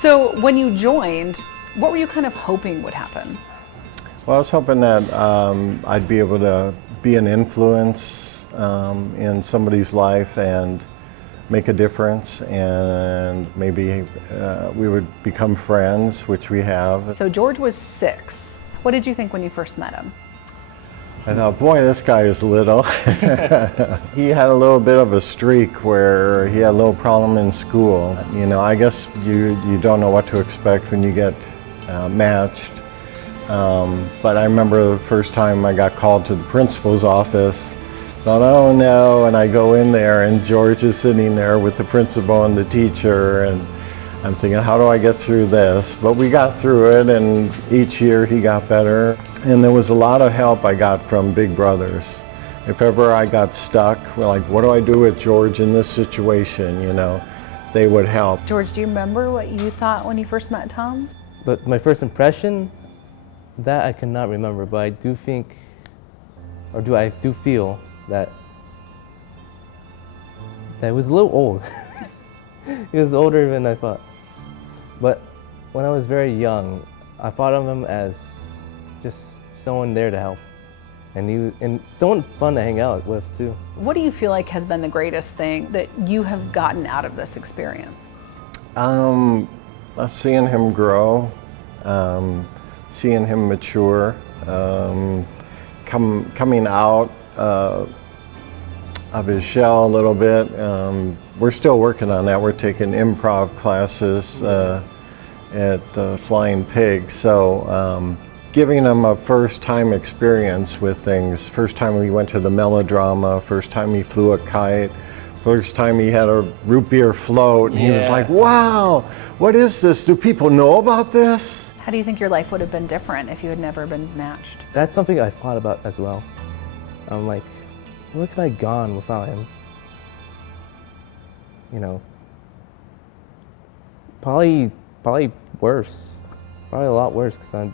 So when you joined, what were you kind of hoping would happen? Well, I was hoping that I'd be able to be an influence in somebody's life and make a difference, and maybe we would become friends, which we have. So George was 6. What did you think when you first met him? I thought, boy, this guy is little. He had a little bit of a streak where he had a little problem in school. You know, I guess you don't know what to expect when you get matched. But I remember the first time I got called to the principal's office, thought, oh no, and I go in there and George is sitting there with the principal and the teacher, and I'm thinking, how do I get through this? But we got through it, and each year he got better. And there was a lot of help I got from big brothers. If ever I got stuck, like, what do I do with George in this situation, you know, they would help. George, do you remember what you thought when you first met Tom? But my first impression, that I cannot remember, but I do think, I do feel that it was a little old. He was older than I thought. But when I was very young, I thought of him as just someone there to help. And someone fun to hang out with too. What do you feel like has been the greatest thing that you have gotten out of this experience? Seeing him grow, seeing him mature, coming out of his shell a little bit. We're still working on that. We're taking improv classes at the Flying Pig. So giving him a first-time experience with things. First time we went to the melodrama, first time he flew a kite, first time he had a root beer float, and he was like, wow, what is this? Do people know about this? How do you think your life would have been different if you had never been matched? That's something I thought about as well. I'm like, where could I have gone without him? You know, probably worse. Probably a lot worse, because I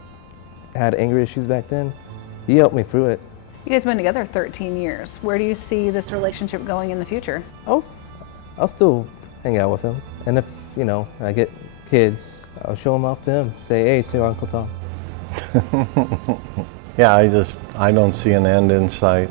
had anger issues back then. He helped me through it. You guys have been together 13 years. Where do you see this relationship going in the future? Oh, I'll still hang out with him. And if, you know, I get kids, I'll show them off to him. Say, hey, see your Uncle Tom. Yeah, I don't see an end in sight.